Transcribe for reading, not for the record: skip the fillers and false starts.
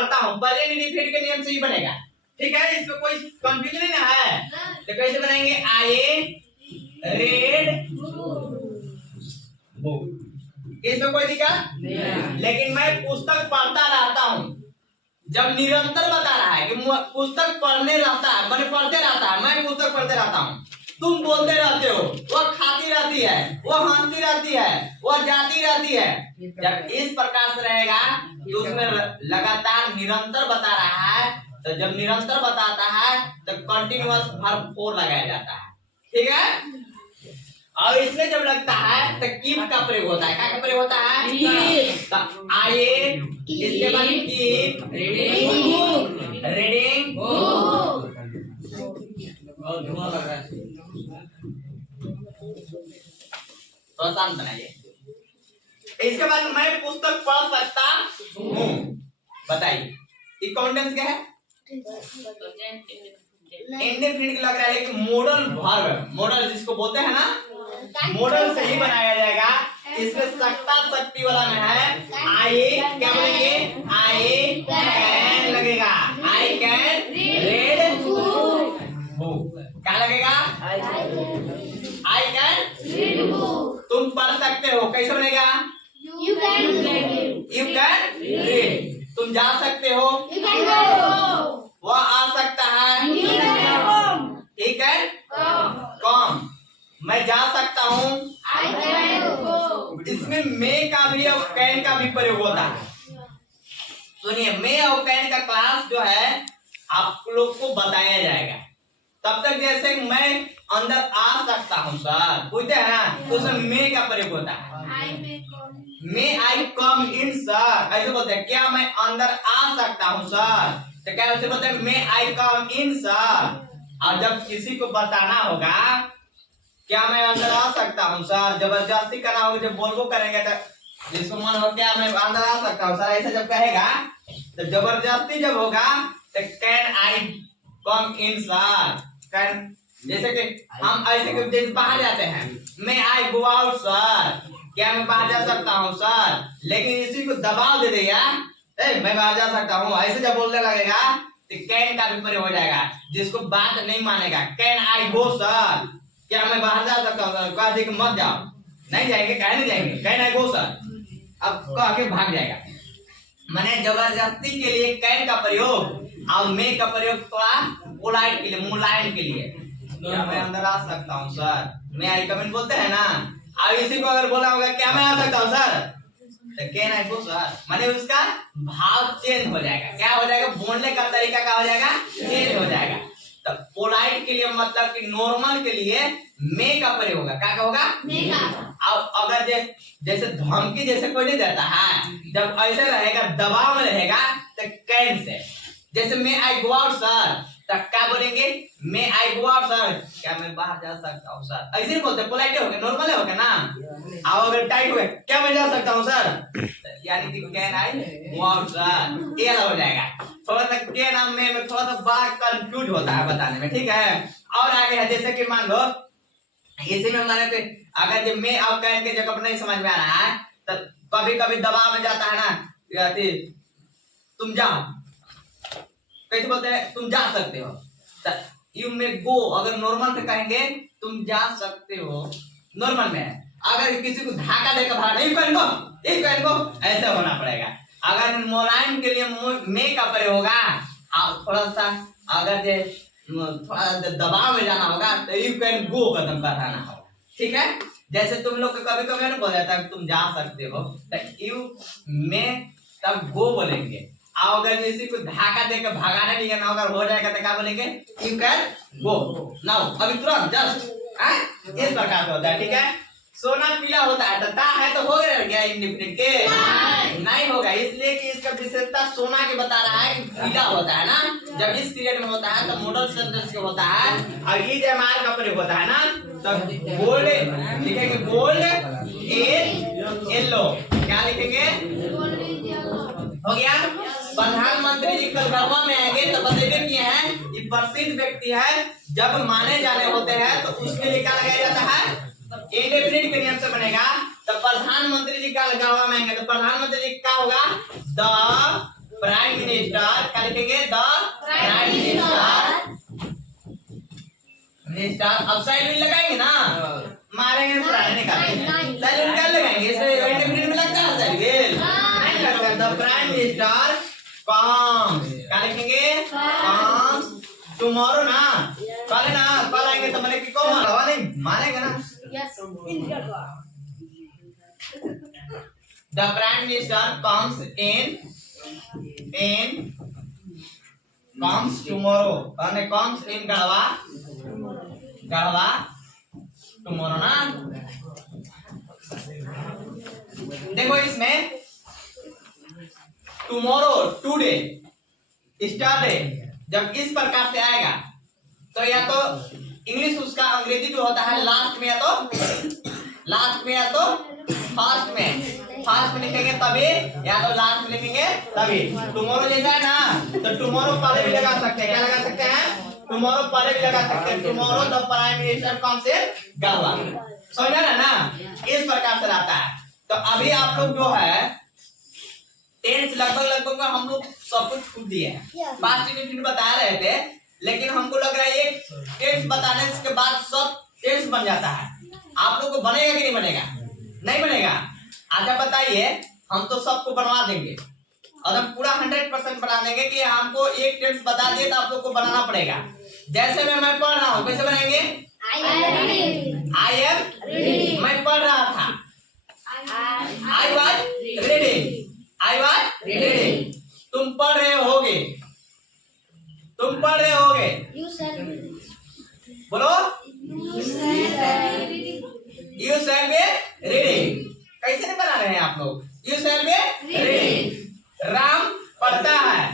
पढ़ता हूँ, present indefinite के नियम से ही बनेगा। ठीक है, इसमें कोई कंफ्यूजन नहीं है। तो कैसे बनाएंगे? आई रेड बुक, इसमें कोई दिक्कत नहीं। लेकिन मैं पुस्तक पढ़ता रहता हूँ, जब निरंतर बता रहा है कि पुस्तक पढ़ने रहता है, मैंने पढ़ते रहता है, मैं पुस्तक पढ़ते रहता हूँ, तुम बोलते रहते हो, वह खाती रहती है, वह हंसती रहती है, वह जाती रहती है। जब इस प्रकार से रहेगा तो उसमें लगातार निरंतर बता रहा है। तो जब निरंतर बताता है तो कंटिन्यूअस वर्ब फोर लगाया जाता है। ठीक है, और इसमें जब लगता है तो कीप का प्रयोग होता है। क्या का प्रयोग होता है? तो आइए इसके बाद कीप रीडिंग तो शांत बनाइए। इसके बाद मैं पुस्तक पढ़ सकता हूँ, बताइए अकाउंटेंस क्या है? इंडेफिनिट लग रहा है लेकिन मॉडल वर्ब, मॉडल जिसको बोलते हैं ना, मॉडल से ही बनाया जाएगा। इसमें सत्ता शक्ति वाला में है आई, क्या बोलेंगे? आई कैन लगेगा, आई कैन रीड बुक। क्या लगेगा? I can read book. तुम पढ़ सकते हो, कैसे बनेगा? You can read. तुम जा सकते हो, वह आ सकता है, ठीक है, कम। मैं जा सकता हूँ, इसमें मे का भी और कैन का भी प्रयोग होता है। सुनिए, मे और कैन का क्लास जो है आप लोग को बताया जाएगा। तब तक जैसे मैं अंदर आ सकता हूँ सर, पूछते हैं ना, तो उसमें मे का प्रयोग होता है। मे आई कम इन सर, ऐसे बोलते हैं। क्या मैं अंदर आ सकता हूँ सर? तो क्या उसे बोलते हैं? मे आई कम इन सर। और जब किसी को बताना होगा क्या मैं अंदर आ सकता हूँ सर, जबरदस्ती करना होगा, जब बोलबो करेंगे तो जिसको मन हो क्या मैं अंदर आ सकता हूँ सर, ऐसा जब कहेगा तो जबरदस्ती जब होगा तो can I come in sir. Can, जैसे कि हम ऐसे जैसे बाहर जाते हैं, मे आई गो आउट सर, क्या मैं बाहर जा सकता हूँ सर। लेकिन इसी को दबाव दे देगा, मैं बाहर जा सकता हूँ, ऐसे जब बोलने लगेगा तो कैन का भी प्रयोग हो जाएगा। जिसको बात नहीं मानेगा, कैन आई गो सर, क्या मैं बाहर जा सकता हूँ सर, कहा कि मत जाओ, नहीं जाएंगे, कहे नहीं जाएंगे, कैन आई गो सर, अब कह के भाग जाएगा। मैंने जबरदस्ती के लिए कैन का प्रयोग और मे का प्रयोग थोड़ा पोलाइट के लिए, मुलायम के लिए। क्या मैं अंदर आ सकता हूँ सर, मैं आई कमेंट बोलते हैं ना। अब इसी को अगर बोला होगा क्या मैं आ सकता हूँ सर, तो कैन आई गो सर, माने उसका भाव चेंज हो जाएगा। क्या हो जाएगा? बोलने का तरीका क्या हो जाएगा? चेंज हो जाएगा। तो पोलाइट के लिए मतलब कि नॉर्मल के लिए मे का प्रयोग होगा। क्या होगा? मे का। अब अगर जैसे धमकी जैसे कोई नहीं देता है, जब ऐसे रहेगा दबाव में रहेगा तो कैन से। जैसे मे आई गो आउट सर, तब क्या बोलेंगे? मे आई गो आउट सर, क्या मैं बाहर जा सकता हूँ सर, ऐसे ही बोलते, पोलाइट हो गया, नॉर्मल हो गया ना। अब अगर टाइट हो गया, क्या मैं जा सकता हूँ सर, यानी कि can I go out sir, ये हो जाएगा। थोड़ा सा के नाम में थोड़ा सा बड़ा कंफ्यूज होता है बताने में, ठीक है। और आगे है जैसे कि मान लो इसी में माने अगर जब मे और कैन के जगह पर नहीं समझ में आ रहा है तो कभी कभी दबाव में जाता है ना, तुम जाओ, कैसे बोलते हैं? तुम जा सकते हो, यू मे गो। अगर नॉर्मल से कहेंगे तुम जा सकते हो, नॉर्मल में। अगर किसी को धाका देकर भागा, यू कैन गो, ऐसे होना पड़ेगा। अगर मुलायम के लिए मे का प्रयोग होगा, और थोड़ा सा अगर थोड़ा दबाव में जाना होगा तो यू कैन गो कदम बढ़ाना होगा, ठीक है। जैसे तुम लोग कभी कभी ना बोल जाता है तुम जा सकते हो, तो यू मे तब गो बोलेंगे। और अगर किसी को धाका देकर भगाने के लिए ना अगर हो जाएगा तो क्या बोलेंगे? यू कैन गो नाउ, अभी तुरंत जस्ट। इस प्रकार से होता है, ठीक है। सोना पीला होता है तो ता है तो हो गया इंडिफिनिट के नहीं होगा, इसलिए कि इसका विशेषता सोना के बता रहा है कि पीला होता है ना। जब इस पीरियड में होता है तो मॉडल सेंटेंस के होता है, और ये जब आर का प्रयोग होता है ना तब गोल्ड लिखेंगे, गोल्ड इज येलो। क्या लिखेंगे? हो गया। प्रधानमंत्री जी कल गढ़वा में आएंगे तो बतेबे किए हैं ये प्रसिद्ध व्यक्ति है, जब माने जाने होते हैं तो उसके लिए क्या लगाया जाता है? इंडेफिनिट के नियम से बनेगा। तो प्रधानमंत्री जी का गढ़वा में आएंगे तो प्रधानमंत्री जी क्या होगा? द प्राइम मिनिस्टर, क्या लिखेंगे? The prime minister. मिनिस्टर, अब साइड में लगाएंगे ना, मारेंगे पुराने निकालेंगे, साइड में क्या लगाएंगे? इसमें इंडेफिनिट में लगता है साइड नहीं लगता। द प्राइम मिनिस्टर कम्स, क्या लिखेंगे? कम्स टुमारो ना, कल है ना, कल आएंगे तो मैंने कि कौन हवा नहीं मारेंगे ना। The prime minister comes comes tomorrow, and comes in Garhwa tomorrow ना। देखो इसमें tomorrow, today, yesterday, जब इस प्रकार से आएगा तो या तो इंग्लिश उसका अंग्रेजी जो होता है लास्ट में या तो फर्स्ट में लिखेंगे तभी, या तो लास्ट में लिखेंगे तभी। टुमारो जैसा है ना, तो टुमारो पहले भी लगा सकते हैं, क्या लगा सकते हैं? टुमारो पहले भी लगा सकते हैं। Tomorrow the prime minister comes in Garhwa, समझा ना? इस प्रकार से रहता है। तो अभी आप लोग जो है टेंस लगभग हम लोग सब कुछ छूट दिए हैं, पास्ट इंडेफिनिट बता रहे थे, लेकिन हमको लग रहा है एक टेंस बताने के बाद सब टेंस बन जाता है। आप लोग को बनेगा कि नहीं बनेगा? नहीं बनेगा। अच्छा बताइए, हम तो सबको बनवा देंगे और हम पूरा 100% बना देंगे कि हमको एक टेंस बता दिए तो आप लोग को बनाना पड़ेगा। जैसे मैं पढ़ रहा हूँ, कैसे बनाएंगे? आई एम रीडिंग, मैं पढ़ रहा था। आई वॉज रीडिंग, तुम पढ़ रहे होगे, बोलो यू शैल बी रीडिंग। कैसे बना रहे हैं आप लोग? You shall be reading. Ram पढ़ता है,